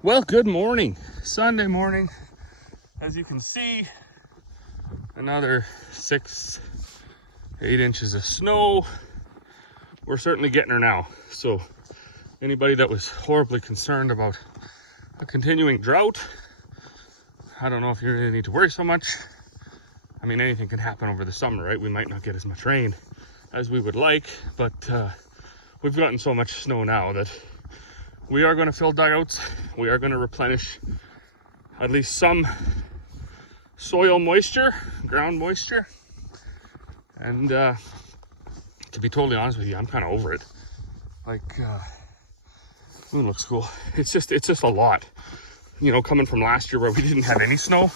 Well, good morning. Sunday morning. As you can see, another 6-8 inches of snow. We're certainly getting her now. So anybody that was horribly concerned about a continuing drought, I don't know if you really need to worry so much. I mean, anything can happen over the summer, right? We might not get as much rain as we would like, but we've gotten so much snow now that we are going to fill dugouts. We are going to replenish at least some soil moisture, ground moisture. And to be totally honest with you, I'm kind of over it. Like, moon looks cool. It's just a lot. You know, coming from last year where we didn't have any snow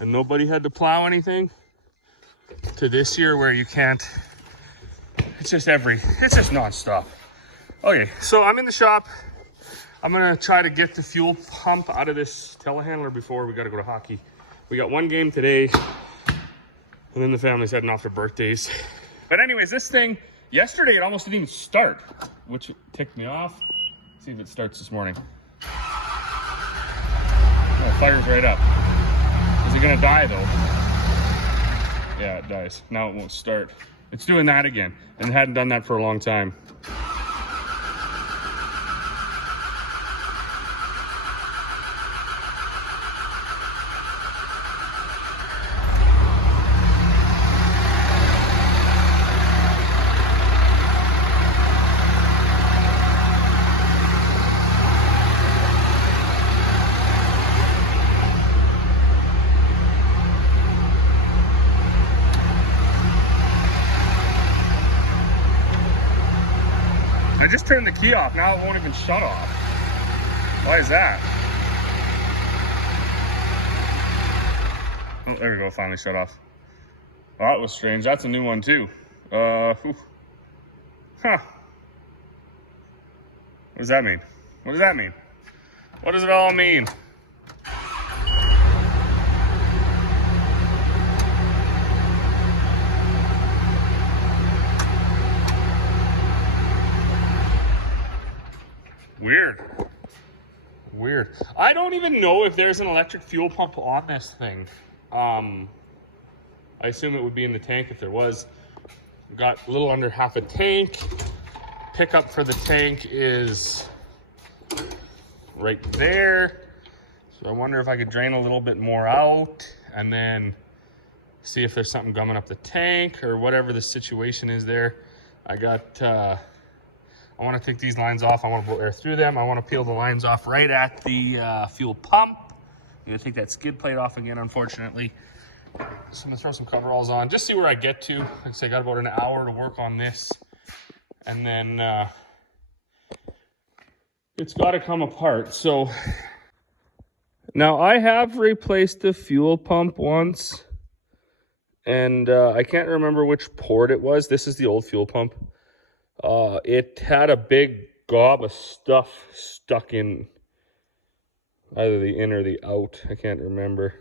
and nobody had to plow anything, to this year where you can't. It's just nonstop. Okay, so I'm in the shop. I'm gonna try to get the fuel pump out of this telehandler before we gotta go to hockey. We got one game today, and then the family's heading off to birthdays. But anyways, this thing, yesterday it almost didn't even start, which ticked me off. Let's see if it starts this morning. Oh, it fires right up. Is it gonna die though? Yeah, it dies. Now it won't start. It's doing that again, and it hadn't done that for a long time. I just turned the key off, now it won't even shut off. Why is that? Oh, there we go, finally shut off. Well, that was strange, that's a new one too. Huh. What does that mean? What does that mean? What does it all mean? Weird. I don't even know if there's an electric fuel pump on this thing. I assume it would be in the tank if there was. Got a little under half a tank. Pickup for the tank is right there. So I wonder if I could drain a little bit more out and then see if there's something gumming up the tank or whatever the situation is there. I want to take these lines off. I want to blow air through them. I want to peel the lines off right at the fuel pump. I'm going to take that skid plate off again, unfortunately. So I'm going to throw some coveralls on, just see where I get to. Like I say, I got about an hour to work on this. And then it's got to come apart. So now I have replaced the fuel pump once. And I can't remember which port it was. This is the old fuel pump. It had a big gob of stuff stuck in either the in or the out. I can't remember.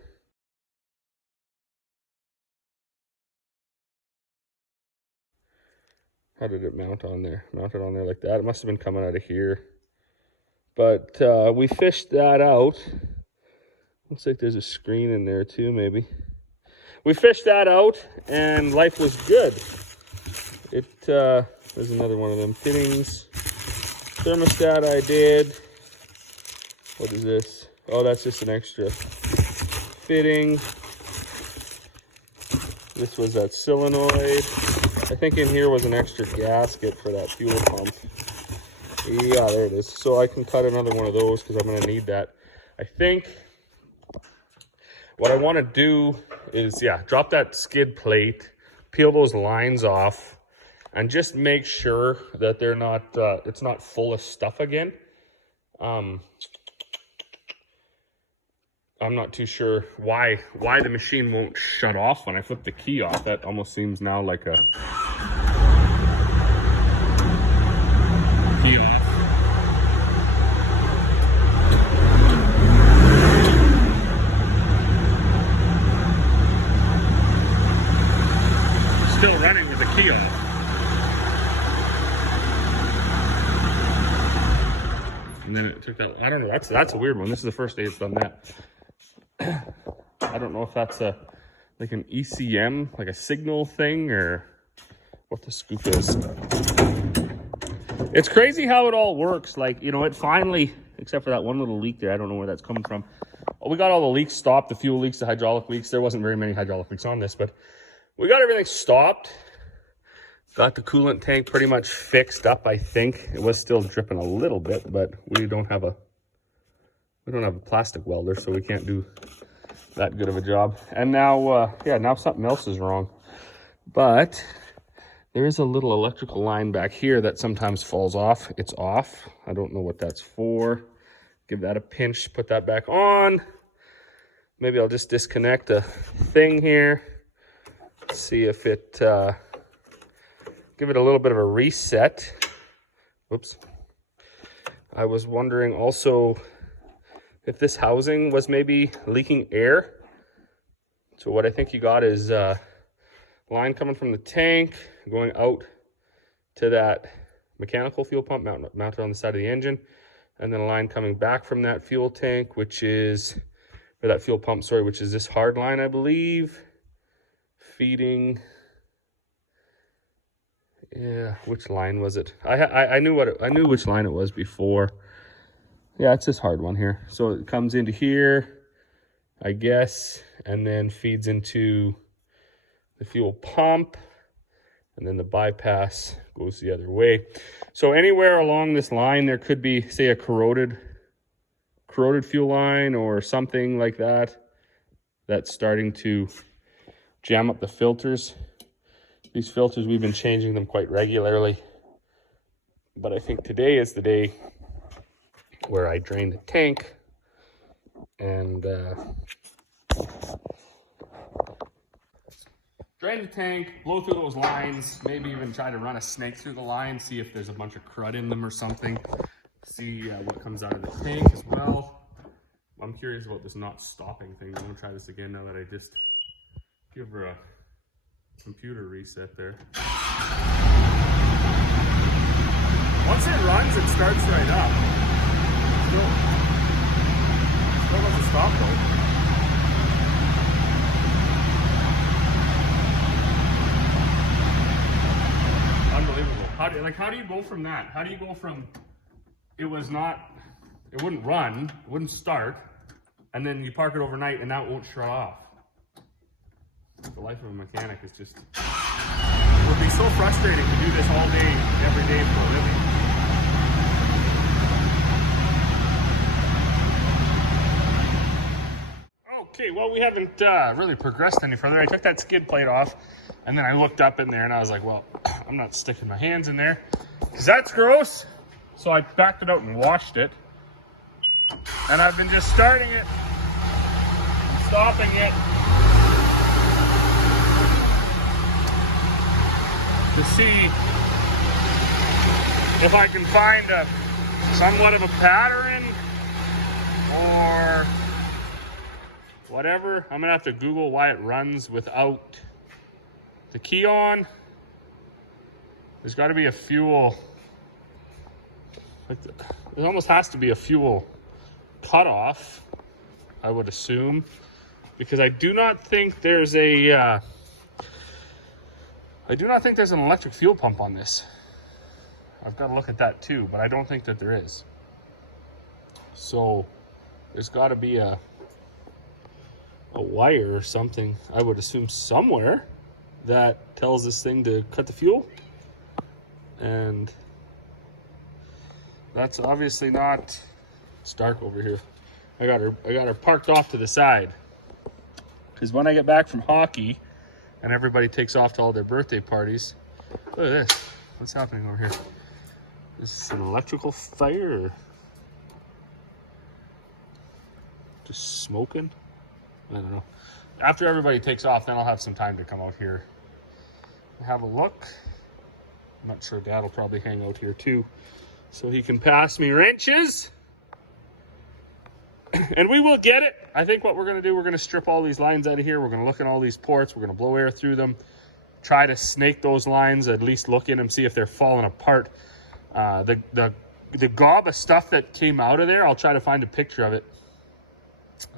How did it mount on there? Mounted on there like that. It must have been coming out of here. But we fished that out. Looks like there's a screen in there too, maybe. We fished that out and life was good. There's another one of them fittings. Thermostat I did. What is this? Oh, that's just an extra fitting. This was that solenoid. I think in here was an extra gasket for that fuel pump. Yeah, there it is. So I can cut another one of those because I'm going to need that. I think what I want to do is, drop that skid plate, peel those lines off, and just make sure that they're not, it's not full of stuff again. I'm not too sure why the machine won't shut off when I flip the key off. That almost seems now like a key off. Still running with the key off. And then it check that. I don't know. That's a weird one. This is the first day it's done that. I don't know if that's like an ECM, like a signal thing, or what the scoop is. It's crazy how it all works. Like, you know, it finally, except for that one little leak there, I don't know where that's coming from. Oh, we got all the leaks stopped, the fuel leaks, the hydraulic leaks. There wasn't very many hydraulic leaks on this, but we got everything stopped. Got the coolant tank pretty much fixed up, I think. It was still dripping a little bit, but we don't have a plastic welder, so we can't do that good of a job. And now, now something else is wrong. But there is a little electrical line back here that sometimes falls off. It's off. I don't know what that's for. Give that a pinch, put that back on. Maybe I'll just disconnect the thing here. See if it, give it a little bit of a reset. Whoops. I was wondering also if this housing was maybe leaking air. So what I think you got is line coming from the tank, going out to that mechanical fuel pump mounted on the side of the engine, and then a line coming back from that fuel tank, which is, or that fuel pump, sorry, which is this hard line, I believe, feeding, yeah, which line was it? I knew which line it was before. Yeah, it's this hard one here. So it comes into here, I guess, and then feeds into the fuel pump, and then the bypass goes the other way. So anywhere along this line, there could be, say, a corroded fuel line or something like that that's starting to jam up the filters. These filters, we've been changing them quite regularly, but I think today is the day where I drain the tank and drain the tank, blow through those lines, maybe even try to run a snake through the line, see if there's a bunch of crud in them or something, see what comes out of the tank as well. I'm curious about this not stopping thing. I'm gonna try this again now that I just give her a computer reset there. Once it runs, it starts right up. Still doesn't stop though. Unbelievable. How do you go from that? How do you go from it wouldn't run, it wouldn't start, and then you park it overnight and now it won't shut off? The life of a mechanic is just, it would be so frustrating to do this all day, every day for a living. Okay, well, we haven't really progressed any further. I took that skid plate off, and then I looked up in there, and I was like, well, I'm not sticking my hands in there, because that's gross. So I backed it out and washed it. And I've been just starting it, and stopping it, to see if I can find somewhat of a pattern or whatever. I'm gonna have to Google why it runs without the key on. There's got to be a fuel, there almost has to be a fuel cutoff, I would assume, because I do not think there's an electric fuel pump on this. I've got to look at that too, but I don't think that there is. So there's got to be a wire or something, I would assume, somewhere that tells this thing to cut the fuel. And that's obviously not, it's dark over here. I got her parked off to the side, because when I get back from hockey and everybody takes off to all their birthday parties, look at this. What's happening over here? Is this an electrical fire or just smoking? I don't know. After everybody takes off, then I'll have some time to come out here and have a look. I'm not sure, Dad will probably hang out here too, so he can pass me wrenches. And we will get it. I think what we're going to do, we're going to strip all these lines out of here. We're going to look in all these ports. We're going to blow air through them. Try to snake those lines, at least look in them, see if they're falling apart. The the gob of stuff that came out of there, I'll try to find a picture of it.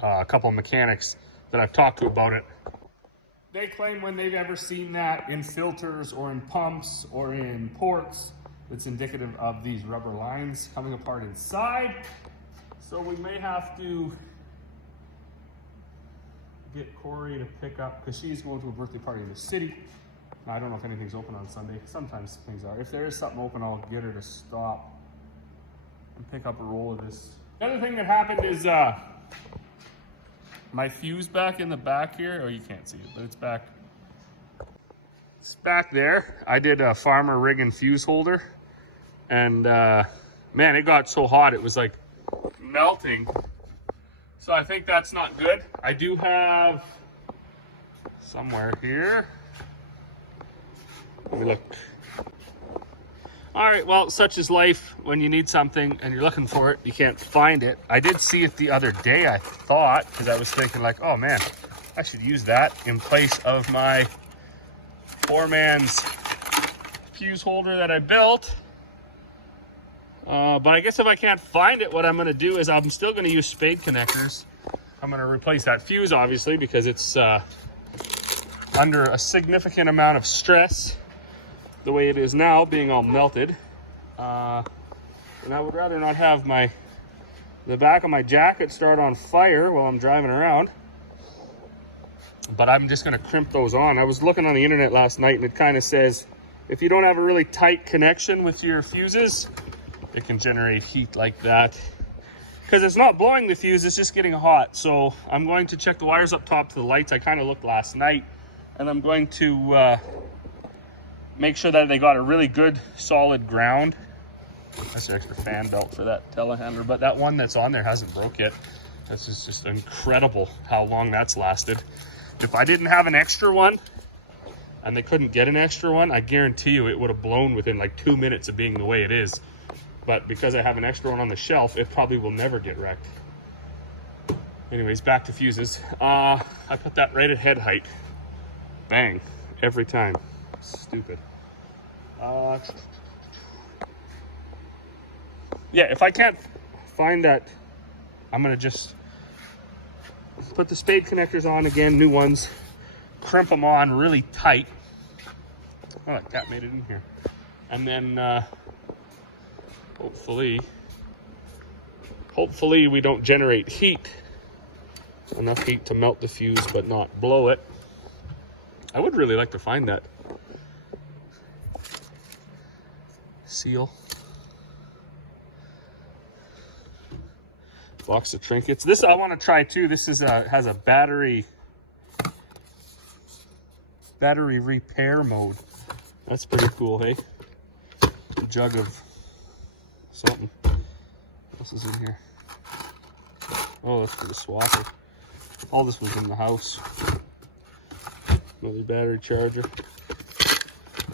A couple of mechanics that I've talked to about it. They claim when they've ever seen that in filters or in pumps or in ports, it's indicative of these rubber lines coming apart inside. So we may have to get Corey to pick up, because she's going to a birthday party in the city. I don't know if anything's open on Sunday. Sometimes things are. If there is something open, I'll get her to stop and pick up a roll of this. The other thing that happened is my fuse back in the back here. Oh, you can't see it, but it's back. It's back there. I did a farmer rig and fuse holder, and man, it got so hot it was like melting. So I think that's not good. I do have somewhere here. Let me look. All right, well, such is life. When you need something and you're looking for it, you can't find it. I did see it the other day, I thought, because I was thinking like, oh man, I should use that in place of my 4-man's fuse holder that I built. But I guess if I can't find it, what I'm gonna do is I'm still gonna use spade connectors. I'm gonna replace that fuse, obviously, because it's under a significant amount of stress the way it is now, being all melted. And I would rather not have the back of my jacket start on fire while I'm driving around. But I'm just gonna crimp those on. I was looking on the internet last night, and it kind of says, if you don't have a really tight connection with your fuses, it can generate heat like that. Because it's not blowing the fuse, it's just getting hot. So I'm going to check the wires up top to the lights. I kind of looked last night, and I'm going to make sure that they got a really good solid ground. That's an extra fan belt for that telehandler, but that one that's on there hasn't broke yet. This is just incredible how long that's lasted. If I didn't have an extra one and they couldn't get an extra one, I guarantee you it would have blown within like 2 minutes of being the way it is. But because I have an extra one on the shelf, it probably will never get wrecked. Anyways, back to fuses. I put that right at head height. Bang, every time. Stupid. Yeah, if I can't find that, I'm gonna just put the spade connectors on again, new ones, crimp them on really tight. Oh, that cat made it in here. And then hopefully we don't generate heat, enough heat to melt the fuse but not blow it. I would really like to find that seal. Box of trinkets. This I want to try too. This is has a battery repair mode. That's pretty cool, hey? A jug of something. What else is in here? Oh, that's for the swapper. All this was in the house. Another battery charger.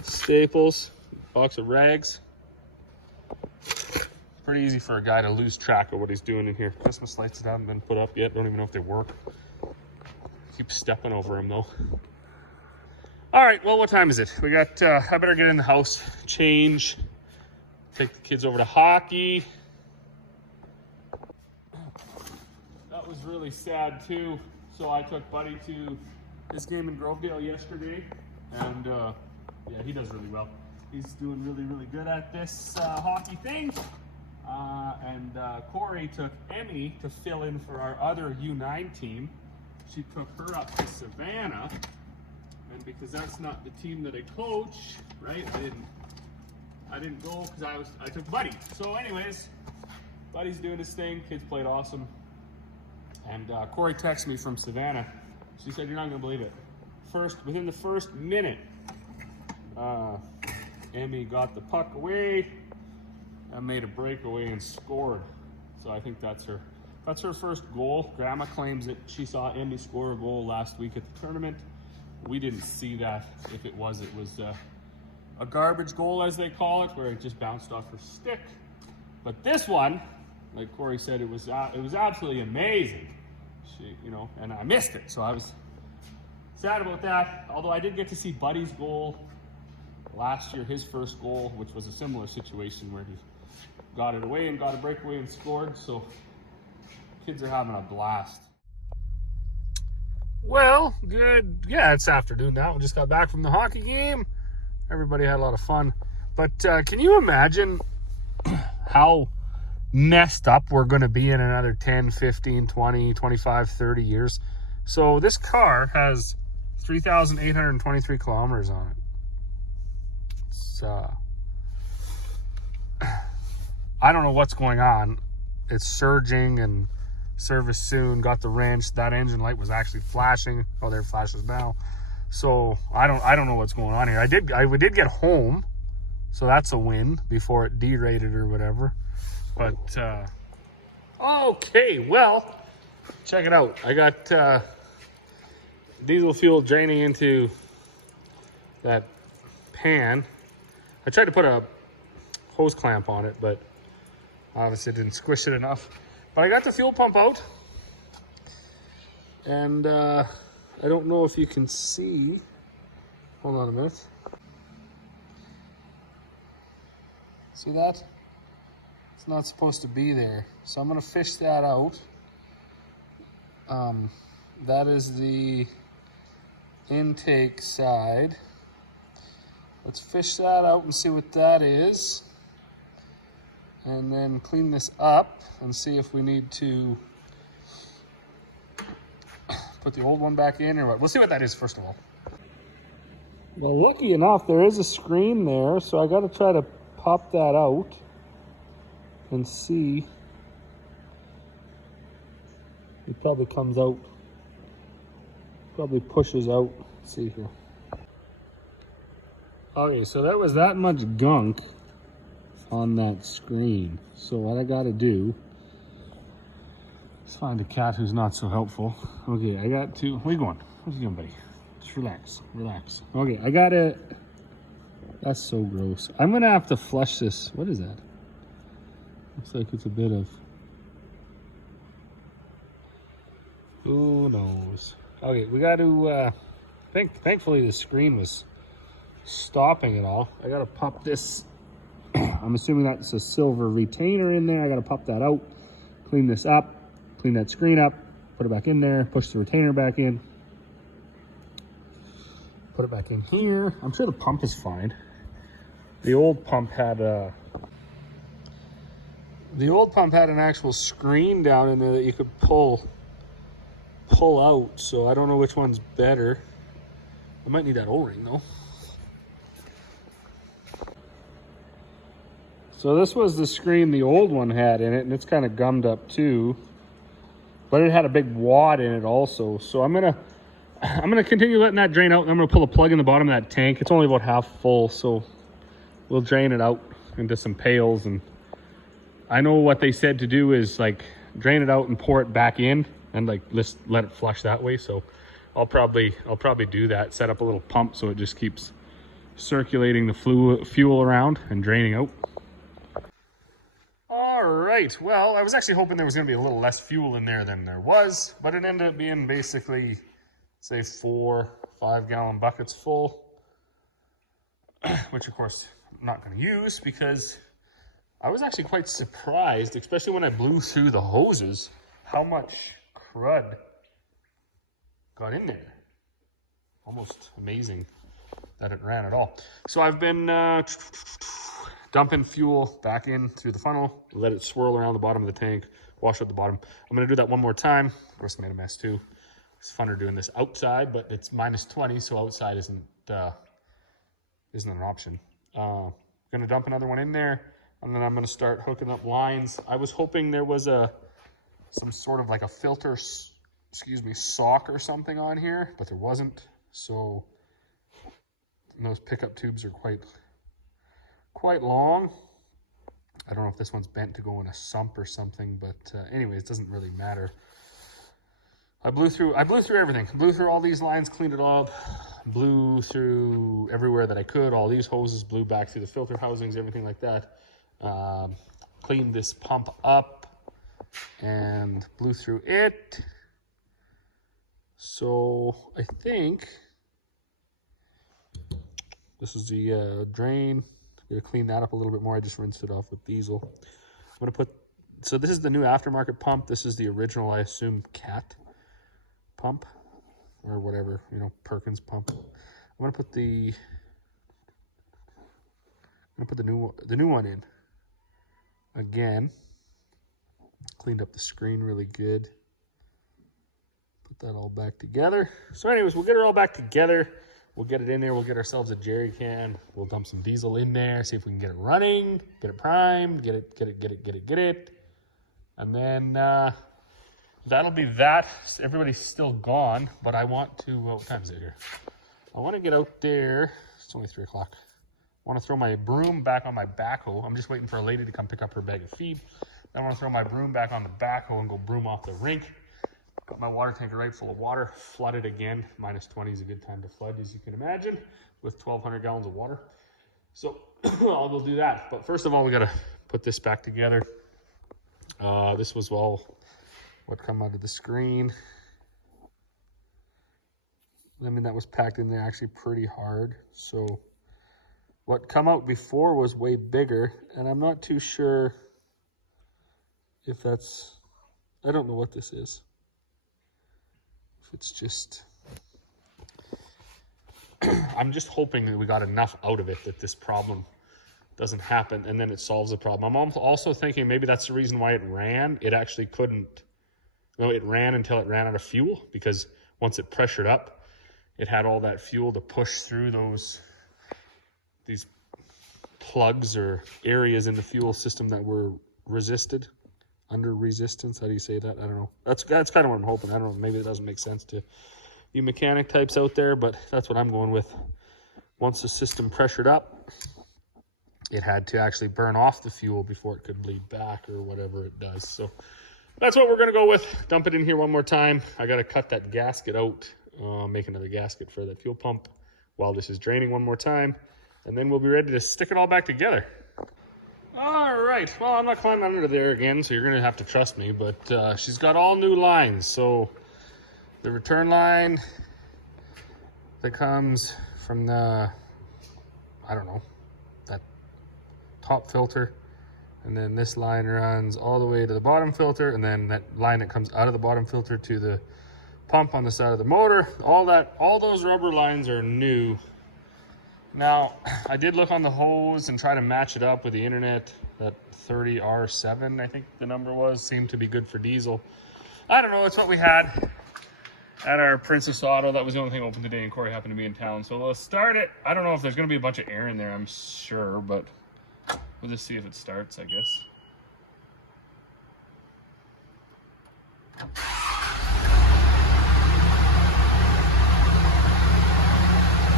Staples. Box of rags. Pretty easy for a guy to lose track of what he's doing in here. Christmas lights that haven't been put up yet. Don't even know if they work. Keep stepping over them though. All right, well, what time is it? We got, I better get in the house, change, take the kids over to hockey. That was really sad too. So I took Buddy to this game in Grovedale yesterday, and yeah, he does really well. He's doing really, really good at this hockey thing. And Corey took Emmy to fill in for our other U9 team. She took her up to Savannah, and because that's not the team that I coach, right? I didn't go because I took Buddy. So, anyways, Buddy's doing his thing. Kids played awesome, and Corey texted me from Savannah. She said, "You're not gonna believe it. Within the first minute, Emmy got the puck away." I made a breakaway and scored. So I think that's her first goal. Grandma claims that she saw Emmy score a goal last week at the tournament. We didn't see that. If it was a garbage goal, as they call it, where it just bounced off her stick. But this one, like Corey said, it was absolutely amazing. She, and I missed it, so I was sad about that. Although I did get to see Buddy's goal last year, his first goal, which was a similar situation where he got it away and got a breakaway and scored. So kids are having a blast. Well, good. Yeah, it's afternoon now. We just got back from the hockey game. Everybody had a lot of fun. But can you imagine how messed up we're going to be in another 10, 15, 20, 25, 30 years? So this car has 3,823 kilometers on it. It's, I don't know what's going on. It's surging and service soon. Got the wrench. That engine light was actually flashing. Oh, there it flashes now. So I don't know what's going on here. I did get home, so that's a win before it derated or whatever. But okay, well, check it out. I got diesel fuel draining into that pan. I tried to put a hose clamp on it, but obviously it didn't squish it enough. But I got the fuel pump out, and I don't know if you can see. Hold on a minute. See that? It's not supposed to be there. So I'm gonna fish that out. That is the intake side. Let's fish that out and see what that is. And then clean this up and see if we need to put the old one back in or what. We'll see what that is first of all. Well, lucky enough, there is a screen there, so I got to try to pop that out and see. It probably comes out, probably pushes out. Let's see here. Okay, so that was that much gunk on that screen. So what I got to do is find a cat who's not so helpful. Okay, I got to, where you going? Where you going, buddy? Just relax, relax. Okay, I got it. That's so gross. I'm gonna have to flush this. What is that? Looks like it's a bit of, who knows? Okay, we got to, thankfully the screen was stopping it all. I got to pop this. I'm assuming that's a silver retainer in there. I got to pop that out, clean this up, clean that screen up, put it back in there, push the retainer back in, put it back in here. I'm sure the pump is fine. The old pump had an actual screen down in there that you could pull out. So I don't know which one's better. I might need that O-ring though. So this was the screen the old one had in it, and it's kind of gummed up too. But it had a big wad in it also. So I'm gonna continue letting that drain out, and I'm gonna pull a plug in the bottom of that tank. It's only about half full, so we'll drain it out into some pails. And I know what they said to do is like drain it out and pour it back in, and like let it flush that way. So I'll probably do that. Set up a little pump so it just keeps circulating the fuel around and draining out. All right, well, I was actually hoping there was going to be a little less fuel in there than there was, but it ended up being basically, say, 4 5-gallon buckets full, which of course I'm not going to use because I was actually quite surprised, especially when I blew through the hoses, how much crud got in there. Almost amazing that it ran at all. So I've been dumping fuel back in through the funnel, let it swirl around the bottom of the tank, wash out the bottom. I'm gonna do that one more time. Of course, I made a mess too. It's funner doing this outside, but it's -20, so outside isn't an option. Gonna dump another one in there, and then I'm gonna start hooking up lines. I was hoping there was some sort of like a filter, sock or something on here, but there wasn't. So those pickup tubes are quite long. I don't know if this one's bent to go in a sump or something, but anyways, it doesn't really matter. I blew through everything. Blew through all these lines, cleaned it all up, blew through everywhere that I could. All these hoses blew back through the filter housings, everything like that. Cleaned this pump up and blew through it. So I think this is the drain. Gonna clean that up a little bit more. I just rinsed it off with diesel. I'm gonna put, so this is the new aftermarket pump. This is the original, I assume, Cat pump or whatever, you know, Perkins pump. I'm gonna put the new one in again. Cleaned up the screen really good. Put that all back together. So anyways, we'll get it all back together. We'll get it in there. We'll get ourselves a jerry can. We'll dump some diesel in there, see if we can get it running, get it primed, get it. And then that'll be that. Everybody's still gone, but I want to, what time is it here? I want to get out there. It's only 3 o'clock. I want to throw my broom back on my backhoe. I'm just waiting for a lady to come pick up her bag of feed. Then I want to throw my broom back on the backhoe and go broom off the rink. Got my water tank right full of water, flooded again. -20 is a good time to flood, as you can imagine, with 1,200 gallons of water. So I'll go do that. But first of all, we got to put this back together. This was all what come out of the screen. I mean, that was packed in there actually pretty hard. So what come out before was way bigger, and I'm not too sure if that's, I don't know what this is. If it's just, I'm just hoping that we got enough out of it that this problem doesn't happen and then it solves the problem. I'm also thinking maybe that's the reason why it ran. It actually couldn't, no, it ran until it ran out of fuel, because once it pressured up, it had all that fuel to push through these plugs or areas in the fuel system that were resisted, under resistance. How do you say that? I don't know. That's kind of what I'm hoping. I don't know. Maybe it doesn't make sense to you mechanic types out there, but that's what I'm going with. Once the system pressured up, it had to actually burn off the fuel before it could bleed back or whatever it does. So that's what we're going to go with. Dump it in here one more time. I got to cut that gasket out, make another gasket for that fuel pump while this is draining one more time. And then we'll be ready to stick it all back together. All right, well, I'm not climbing under there again, so you're gonna have to trust me, but she's got all new lines. So the return line that comes from the, I don't know, that top filter, and then this line runs all the way to the bottom filter, and then that line that comes out of the bottom filter to the pump on the side of the motor, all those rubber lines are new. Now, I did look on the hose and try to match it up with the internet. That 30R7, I think the number was, seemed to be good for diesel. I don't know, it's what we had at our Princess Auto. That was the only thing open today, and Corey happened to be in town. So let's start it. I don't know if there's going to be a bunch of air in there, I'm sure, but we'll just see if it starts, I guess.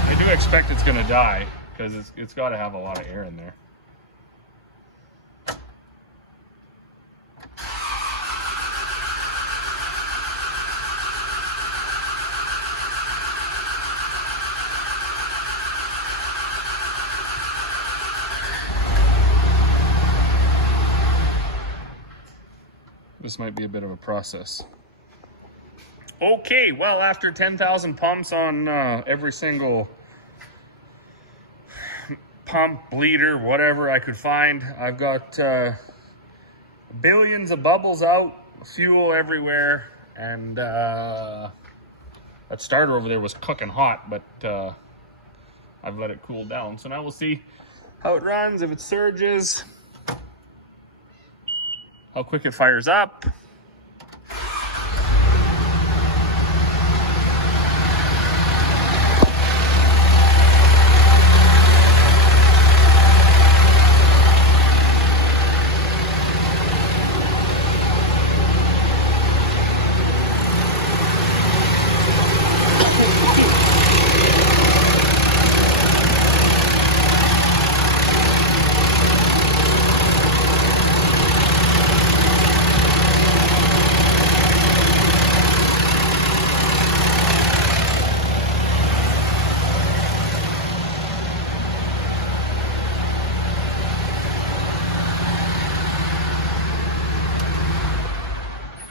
I do expect it's going to die, because it's got to have a lot of air in there. This might be a bit of a process. Okay, well, after 10,000 pumps on every single pump, bleeder, whatever I could find, I've got billions of bubbles out, fuel everywhere, and that starter over there was cooking hot, but I've let it cool down. So now we'll see how it runs, if it surges, how quick it fires up.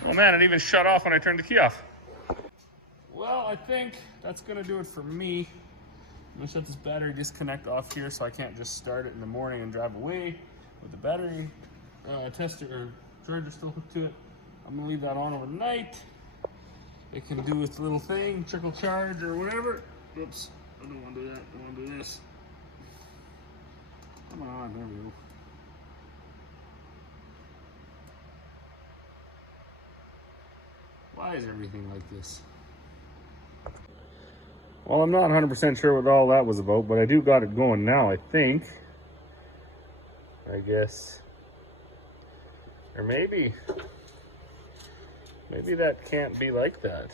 Oh man, it even shut off when I turned the key off. Well, I think that's gonna do it for me. I'm gonna shut this battery disconnect off here so I can't just start it in the morning and drive away with the battery tester or charger still hooked to it. I'm gonna leave that on overnight. It can do its little thing, trickle charge or whatever. Oops, I don't want to do that. I want to do this. Come on, there we go. Why is everything like this? Well, I'm not 100% sure what all that was about, but I do got it going now, I think. I guess. Or maybe that can't be like that.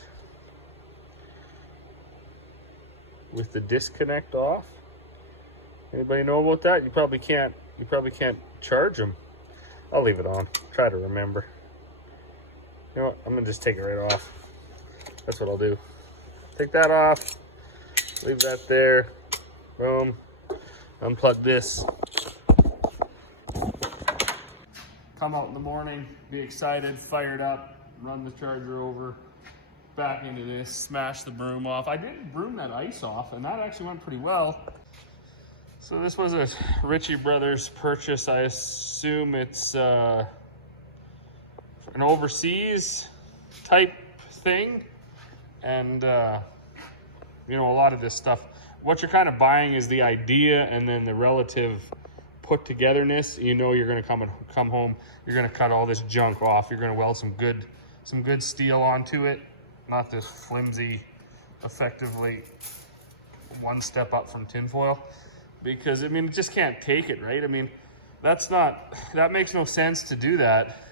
With the disconnect off. Anybody know about that? You probably can't charge them. I'll leave it on. Try to remember. You know what? I'm gonna just take it right off. That's what I'll do. Take that off. Leave that there. Boom. Unplug this. Come out in the morning, be excited, fired up, run the charger over, back into this, smash the broom off. I did broom that ice off, and that actually went pretty well. So this was a Ritchie Brothers purchase. I assume it's an overseas type thing. And, you know, a lot of this stuff, what you're kind of buying is the idea and then the relative put togetherness. You know you're going to come home, you're going to cut all this junk off, you're going to weld some good steel onto it, not this flimsy, effectively one step up from tinfoil, because I mean it just can't take it, right? I mean that makes no sense to do that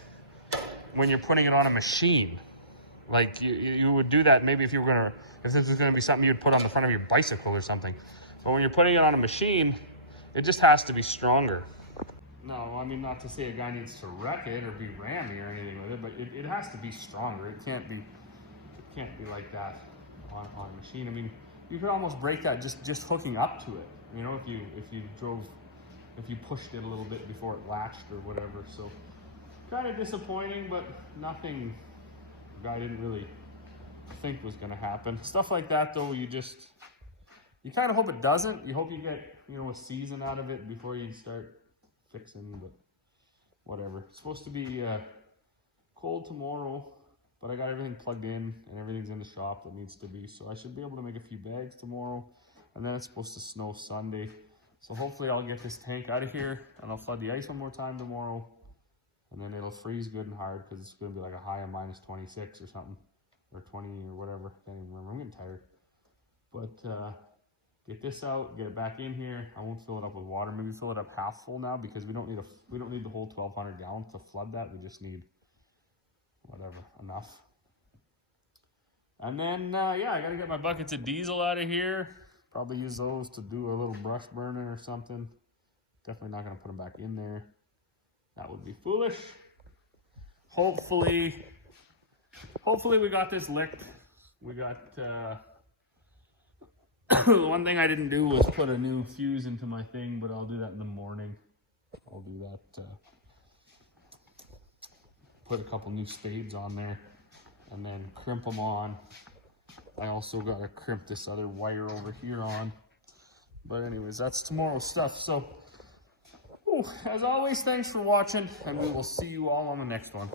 when you're putting it on a machine. Like you would do that maybe if this was going to be something you'd put on the front of your bicycle or something, but when you're putting it on a machine, it just has to be stronger. No, I mean, not to say a guy needs to wreck it or be rammy or anything with it, but it has to be stronger. It can't be like that on a machine. I mean, you could almost break that just hooking up to it. You know, if you pushed it a little bit before it latched or whatever. So kind of disappointing, but nothing the guy didn't really think was going to happen. Stuff like that, though, you kind of hope it doesn't. You hope you get, you know, a season out of it before you start fixing, but whatever. It's supposed to be cold tomorrow, but I got everything plugged in and everything's in the shop that needs to be, so I should be able to make a few bags tomorrow, and then it's supposed to snow Sunday. So hopefully I'll get this tank out of here and I'll flood the ice one more time tomorrow, and then it'll freeze good and hard because it's going to be like a high of minus 26 or something, or 20 or whatever. Can't even remember. I'm getting tired. But get this out, get it back in here. I won't fill it up with water. Maybe fill it up half full now, because we don't need the whole 1,200 gallons to flood that. We just need whatever, enough. And then yeah, I gotta get my buckets of diesel out of here. Probably use those to do a little brush burning or something. Definitely not gonna put them back in there. That would be foolish. Hopefully we got this licked. We got the one thing I didn't do was put a new fuse into my thing, but I'll do that in the morning. I'll do that. Put a couple new spades on there and then crimp them on. I also got to crimp this other wire over here on. But anyways, that's tomorrow's stuff. So, as always, thanks for watching, and we will see you all on the next one.